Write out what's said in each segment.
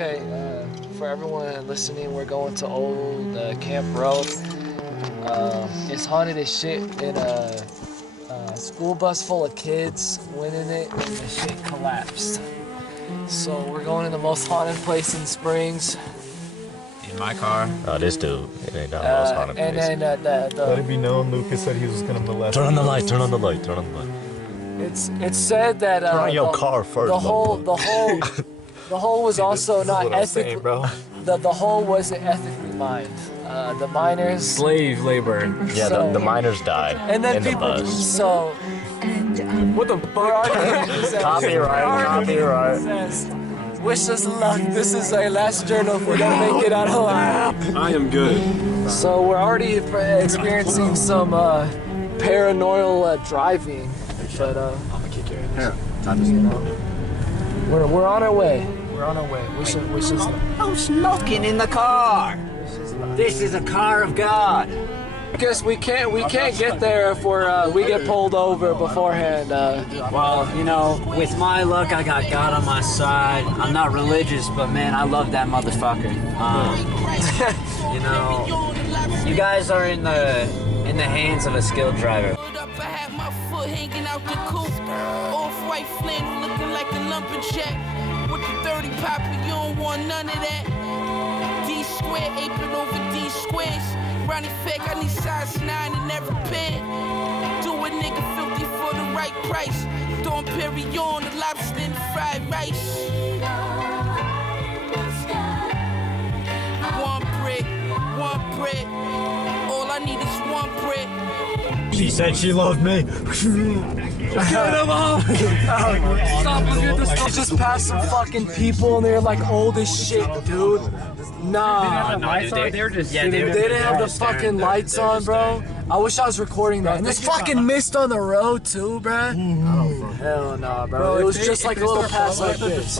Okay, for everyone listening, we're going to old Camp Road. It's haunted as shit, and a school bus full of kids went in it, and the shit collapsed. So we're going to the most haunted place in Springs. In my car. Oh, this dude. It ain't the most haunted place. And then Let it be known, Lucas said he was gonna molest. Turn on the light. Turn on the light. Turn on the light. it's said that Turn on your car first. the hole was also not ethically. The hole wasn't ethically mined. The miners. Slave labor. Yeah, So- the miners died. And then in the people. bus. So. What the fuck? Copyright. Wish us luck. This is our last journal if we don't make it out alive. I am good. So we're already experiencing some paranoid driving, but I'm gonna kick your ass. we're on our way. We're on our way. Wish us luck. Who's knocking in the car? This is a car of God. I guess we can't get there if we get pulled over beforehand. Well, you know, with my luck, I got God on my side. I'm not religious, but man, I love that motherfucker. You know, you guys are in the hands of a skilled driver. I had my foot hanging out the coupe. Off-white flannel looking like a lumberjack. With the 30 popper, you don't want none of that. D square apron over D squares. Brownie fake, I need size 9 in every pair. Do a nigga 50 for the right price. Throwing Perignon, the lobster and the fried rice. One brick. All I need is one brick. She said she loved me. It's just past some fucking people and they're like old as shit, dude. Nah. They were just They didn't have the fucking lights on, bro. I wish I was recording that. And there's fucking mist on the road too, bro. Hell nah, bro. It was just like a little pass like this.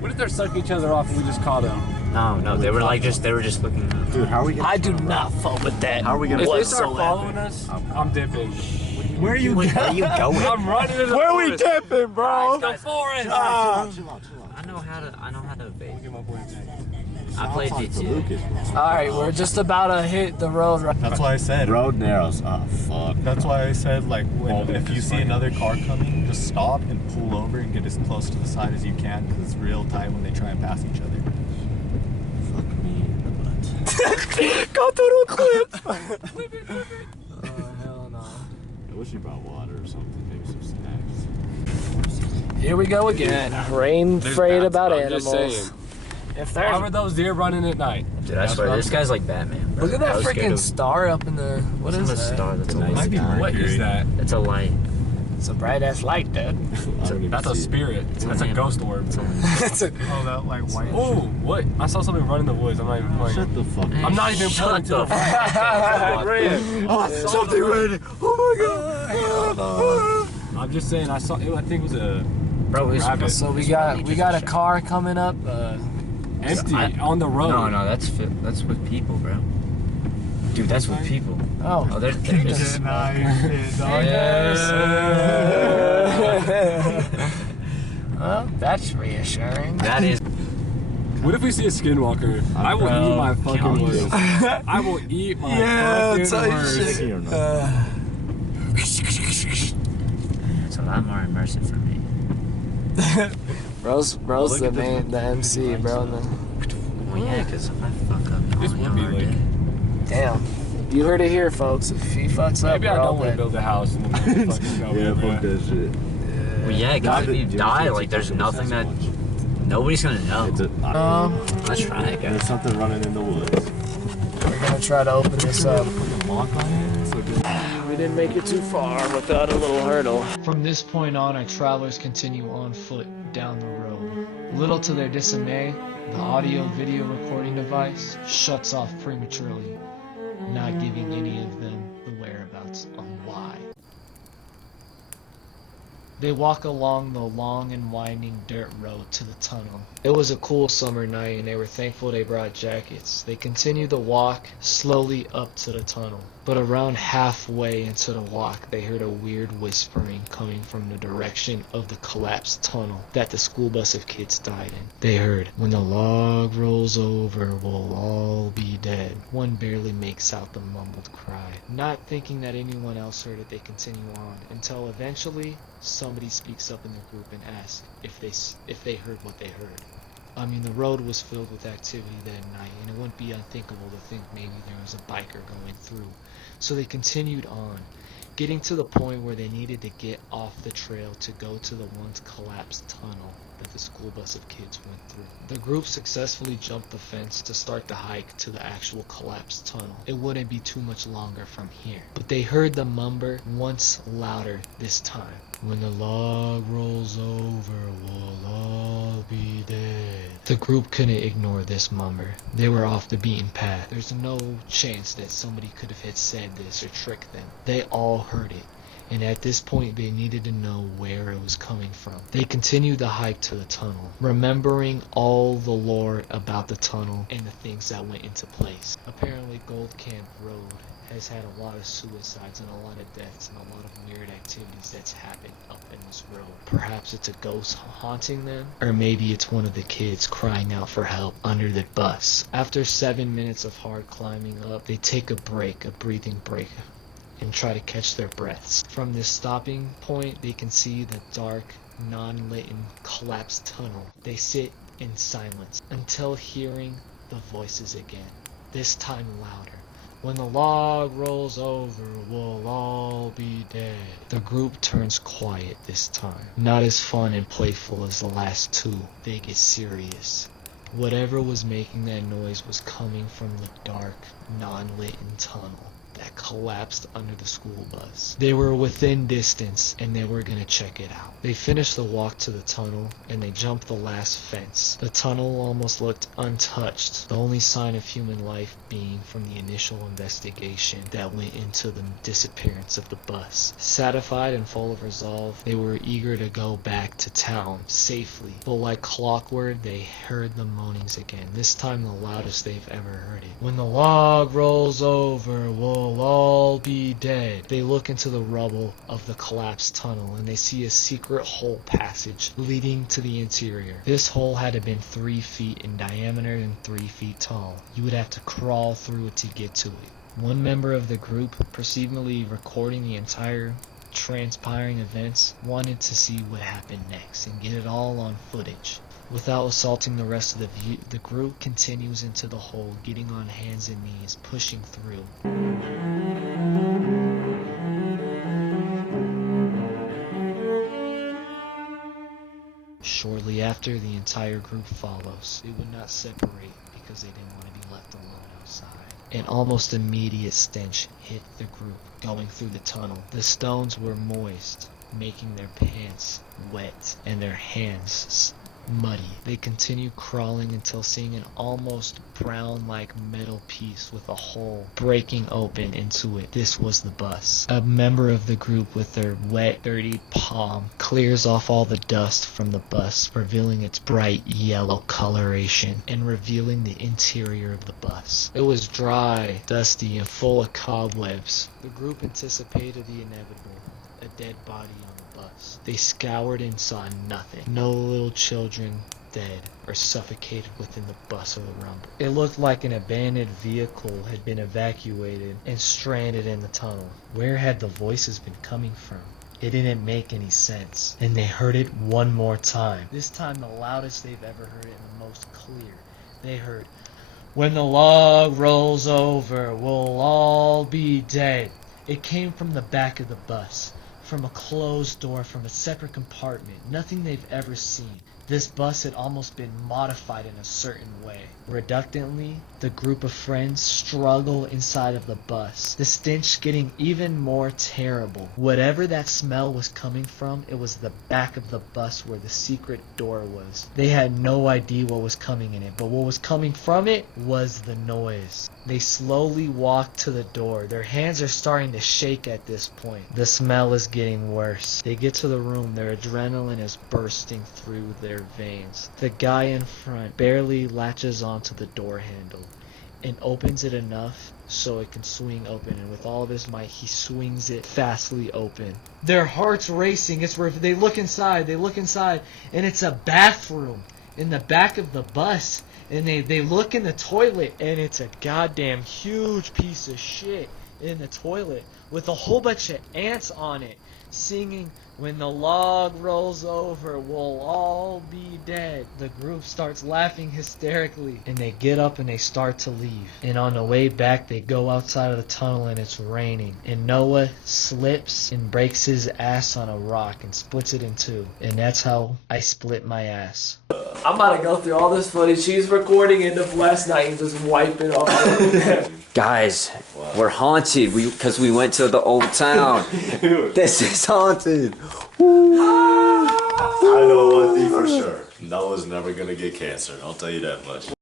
What if they're sucking each other off and we just caught them? No, they were just looking. Dude, how are we gonna... I do not fuck with that. How are we gonna... If they start following us, I'm dipping. Where are you going? Where are you going? I'm running in the Where we forest. dipping, bro? The forest. I know how to vape. I played DT. Alright, we're just about to hit the road right. That's why I said... Road narrows. Oh, fuck. That's why I said, like, if you see another car coming, just stop and pull over and get as close to the side as you can, because it's real time when they try and pass each other. Fuck me in the butt. Go through the clip! Oh, hell no. I wish you brought water or something. Maybe some snacks. Here we go again. Rain afraid about I'm just animals. saying. If How there's are those deer running at night? Dude, I swear, this guy's like Batman. Bro. look at that I was scared freaking of- star up in the. What is It's not a that? star. That's a Might light. be What is that? That's a light. It's a bright ass light, dude. That's a spirit. That's a ghost orb. That's a, Oh, that, like, white... Oh, what? I saw something run in the woods. I'm not even playing. Shut the fuck up. I'm not even playing to the Something ran! Oh my god! I'm just saying. I think it was a Bro, it's rabbit. so we got a car coming up. Empty on the road. No, that's with people, bro. Dude, that's with people. Oh. Oh, they're just. Well, that's reassuring. That is. What if we see a skinwalker? I will eat my fucking words. I will eat my fucking words. Here or not? It's a lot more immersive for me. Bro's the MC, bro. Well, yeah, because if I fuck up, This would be like. Damn. You heard it here, folks. If he fucks up, Maybe I we're all don't want to dead. build a house in the middle of fucking nowhere. Yeah, bro. fuck that shit. Well, yeah, because if you die, like, there's nothing that nobody's gonna know. Let's try it, There's guys. something running in the woods. We're gonna try to open this up. Lock on it? So good. We didn't make it too far without a little hurdle. From this point on, our travelers continue on foot down the road. Little to their dismay, the audio-video recording device shuts off prematurely, not giving any of them the whereabouts on why. They walk along the long and winding dirt road to the tunnel. It was a cool summer night and they were thankful they brought jackets. They continue the walk slowly up to the tunnel. But around halfway into the walk, they heard a weird whispering coming from the direction of the collapsed tunnel that the school bus of kids died in. They heard, "When the log rolls over, we'll all be dead." One barely makes out the mumbled cry. Not thinking that anyone else heard it, they continue on, until eventually somebody speaks up in the group and asks if they heard what they heard. I mean, the road was filled with activity that night, and it wouldn't be unthinkable to think maybe there was a biker going through. So they continued on, getting to the point where they needed to get off the trail to go to the once collapsed tunnel that the school bus of kids went through. The group successfully jumped the fence to start the hike to the actual collapsed tunnel. It wouldn't be too much longer from here, but they heard the mumber once louder this time. "When the log rolls over, we'll all be dead." The group couldn't ignore this mumber. They were off the beaten path. There's no chance that somebody could have had said this or tricked them. They all heard it, and at this point they needed to know where it was coming from. They continued the hike to the tunnel, remembering all the lore about the tunnel and the things that went into place. Apparently Gold Camp Road has had a lot of suicides and a lot of deaths and a lot of weird activities that's happened up in this road. Perhaps it's a ghost haunting them, or maybe it's one of the kids crying out for help under the bus. After 7 minutes of hard climbing up, they take a breathing break, and try to catch their breaths. From this stopping point, they can see the dark, non-lit, collapsed tunnel. They sit in silence until hearing the voices again, this time louder. "When the log rolls over, we'll all be dead." The group turns quiet this time. Not as fun and playful as the last two. They get serious. Whatever was making that noise was coming from the dark, non-lit tunnel that collapsed under the school bus. They were within distance, and they were gonna check it out. They finished the walk to the tunnel, and they jumped the last fence. The tunnel almost looked untouched, the only sign of human life being from the initial investigation that went into the disappearance of the bus. Satisfied and full of resolve, they were eager to go back to town safely. But like clockwork, they heard the moanings again, this time the loudest they've ever heard it. "When the log rolls over, we'll all be dead." They look into the rubble of the collapsed tunnel, and they see a secret hole passage leading to the interior. This hole had to been 3 feet in diameter and 3 feet tall. You would have to crawl through it to get to it. One member of the group, perceivably recording the entire transpiring events, wanted to see what happened next and get it all on footage. Without assaulting the rest of the group continues into the hole, getting on hands and knees, pushing through. Shortly after, the entire group follows. They would not separate because they didn't want to be left alone outside. An almost immediate stench hit the group going through the tunnel. The stones were moist, making their pants wet and their hands muddy. They continue crawling until seeing an almost brown-like metal piece with a hole breaking open into it. This was the bus. A member of the group with their wet, dirty palm clears off all the dust from the bus, revealing its bright yellow coloration and revealing the interior of the bus. It was dry, dusty, and full of cobwebs. The group anticipated the inevitable, a dead body on the bus. They scoured and saw nothing. No little children dead or suffocated within the bus or the rumble. It looked like an abandoned vehicle had been evacuated and stranded in the tunnel. Where had the voices been coming from? It didn't make any sense. And they heard it one more time. This time the loudest they've ever heard it and the most clear. They heard, "When the log rolls over, we'll all be dead." It came from the back of the bus, from a closed door, from a separate compartment, nothing they've ever seen. This bus had almost been modified in a certain way. Reluctantly, the group of friends struggle inside of the bus, the stench getting even more terrible. Whatever that smell was coming from, it was the back of the bus where the secret door was. They had no idea what was coming in it, but what was coming from it was the noise. They slowly walk to the door. Their hands are starting to shake at this point. The smell is getting worse. They get to the room. Their adrenaline is bursting through their veins. The guy in front barely latches onto the door handle and opens it enough so it can swing open, and with all of his might he swings it fastly open. Their hearts racing. It's where they look inside, and it's a bathroom in the back of the bus, and they look in the toilet, and it's a goddamn huge piece of shit in the toilet with a whole bunch of ants on it singing, "When the log rolls over, we'll all be dead." The group starts laughing hysterically, and they get up and they start to leave. And on the way back, they go outside of the tunnel, and it's raining. And Noah slips and breaks his ass on a rock and splits it in two. And that's how I split my ass. I'm about to go through all this footage she's recording in of last night and just wipe it off. Guys, we're haunted because we went to the old town. This is haunted. I know one thing for sure. Noah's never gonna get cancer. I'll tell you that much.